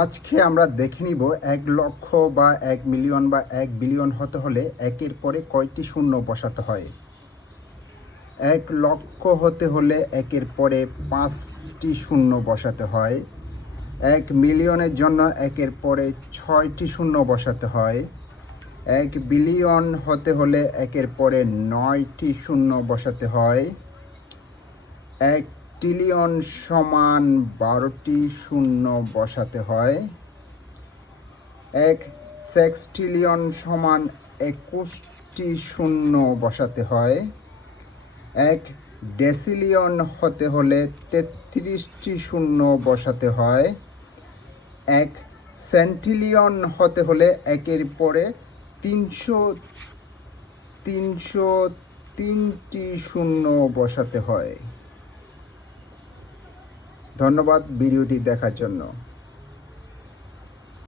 আজকে আমরা দেখে নিব 1 লক্ষ বা 1 মিলিয়ন বা 1 বিলিয়ন হতে হলে একের পরে কয়টি শূন্য বসাতে হয়। 1 লক্ষ হতে হলে একের পরে 5টি শূন্য বসাতে হয়। 1 মিলিয়নের জন্য একের পরে 6টি শূন্য বসাতে হয়। 1 বিলিয়ন হতে হলে একের পরে 9টি শূন্য বসাতে হয়। 1 ট্রিলিয়ন সমান 12টি শূন্য বসাতে হয়। 1 সেক্সটিলিয়ন সমান 21টি শূন্য বসাতে হয়। 1 ডেসিলিয়ন হতে হলে 33টি শূন্য বসাতে হয়। 1 সেন্টিলিয়ন হতে হলে একের পরে 303টি শূন্য বসাতে হয়। ধন্যবাদ ভিডিওটি দেখার জন্য।